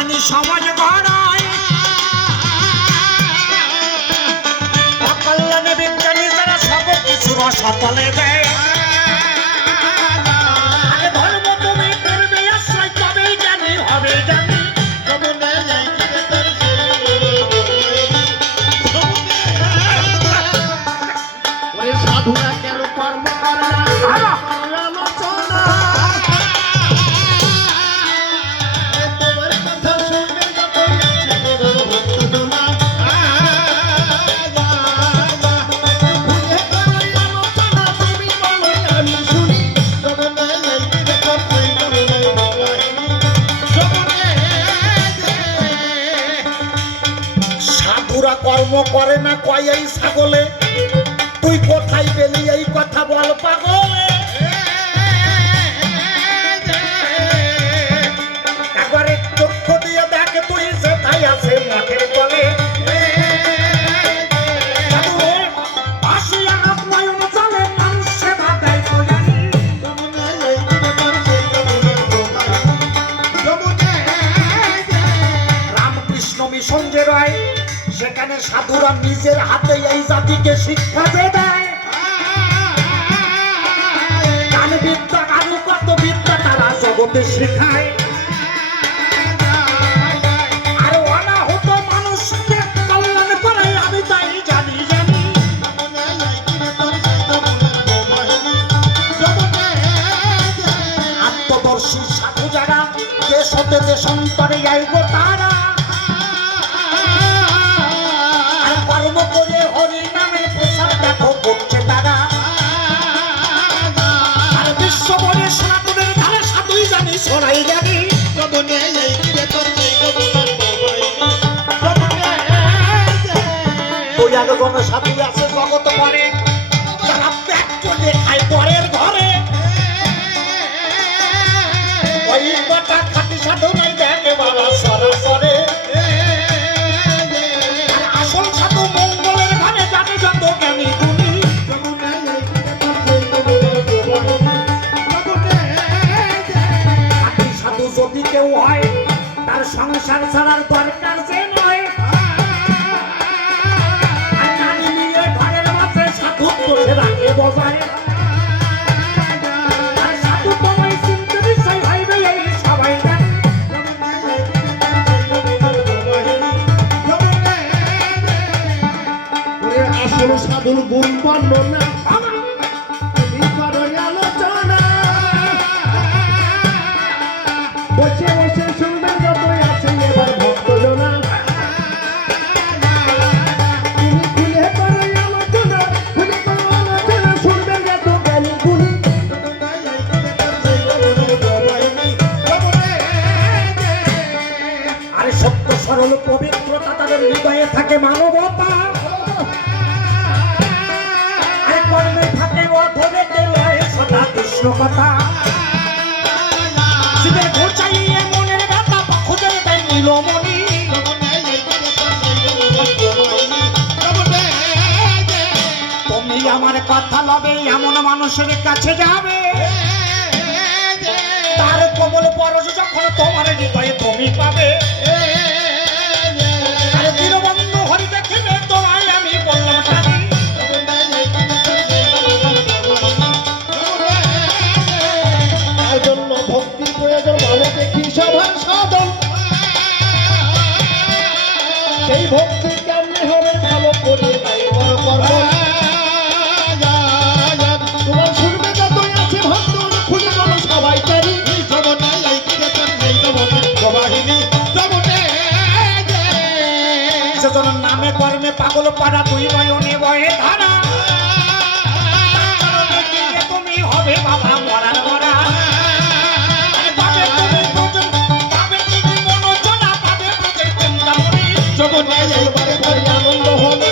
জানি সমাজ গড়ায় অকল্যাণে বিজ্ঞানী যারা সব কিছু রসতলে দেয় ধর্ম তুমি করবে আশ্রয় তবেই জানি হবে জানি সাধুরা কেন কর্ম করে না আলোচনা তোমার কথা শুনবে আমি শুনি সাধুরা কর্ম করে না কয় এই ছাগলে তুই কোথায় পেলি এই কথা বল পাগলে একবারে চক্ষু দিয়ে দেখ তুই সেটাই আছে মাঠের তলে রামকৃষ্ণ মিশন যে রয় সেখানে সাধুরা নিজের হাতে এই জাতিকে শিক্ষা দেয় জ্ঞান বিদ্যা কারুকত বিদ্যা তারা জগতে শেখায় আর অনাহত মানুষকে কল্যাণ করে আমি তাই জানি জানি আত্মদর্শী সাধু যারা দেশ হতে দেশান্তরে আইব তারা কর্ম করে হরি নামের প্রসার দেখো করছে তারা আর বিশ্ব বলে সনাতনের ধারে সাধুই জানি শোনাই জানি তুই আগে কোন সাধু আছে জগত করে যারা প্যাক করে খায় পরের ঘরে ওই কটা খাটি সাধু নাই দেখে বাবা সরাসরে যদি কেউ হয় তার সংসার ছাড়ার দরকার যে নয় নারী নিয়ে ঘরের মাঝে সাধু বসে রাখে বজায় আর সাধু তোমায় চিনতে বিষয় হইবে এই সবাই আসল সাধুর গুণ বর্ণনা বসে বসে শুনবেন যতই আছে এবার ভক্তজনা তুমি খুলে করো আলোচনা খুলে করো আলোচনা শুনবেন যত জ্ঞানী গুণী আরে সত্য সরল পবিত্রতা তাদের হৃদয়ে থাকে মানবতা আরে কর্মে থাকে অধরে দেওয়ায় সদা কৃষ্ণ কথা তুমি আমার কথা লবে এমন মানুষের কাছে যাবে তার কোমল পরশ যখন তোমার হৃদয়ে তুমি পাবে আরে দীনবন্ধু হরি দেখিবে তোমায় আমি বললাম তার জন্য ভক্তি প্রয়োজন ভালো দেখি সবার সাধন সেই ভক্তি কেমনে হবে ভালো করে তাই বড় করবো তোমার শুনবে যতই আছে ভক্ত খুলে বলো সবাই জানি সেজন্য নামে কর্মে পাগল পাড়া তুই নয়নে বয়ে ধারা তুমি হবে বাবা মরার মরা আনন্দ হবে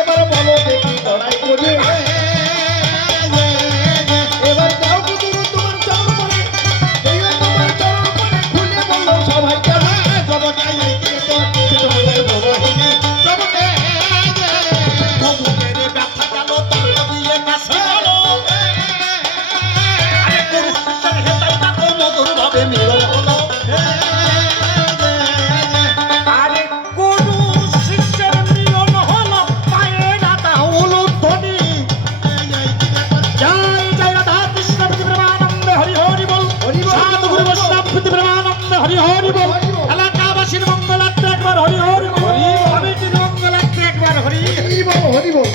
এবার বলো দেখি লড়াই করি এবার যাও কি তোমার চরণ করে তোমার চরণ করে খুলে বললো সবাই ব্যথা গেল তার দিয়ে সাথে মিলন হলো আরে কোন শিষ্যের মিলন হলো পায়ের আতা হলো ধ্বনি জয় জয় রাধা কৃষ্ণ প্রতি প্রেমানন্দে হরি হরি বল হরি বল, সাধু গুরু বৈষ্ণব প্রতি প্রেমানন্দে হরি হরি বল হরি বল। এলাকাবাসীর মঙ্গলার্থে একবার হরি হরি বল হরি বল। কমিটির মঙ্গলার্থে একবার হরি হরি বল হরি বল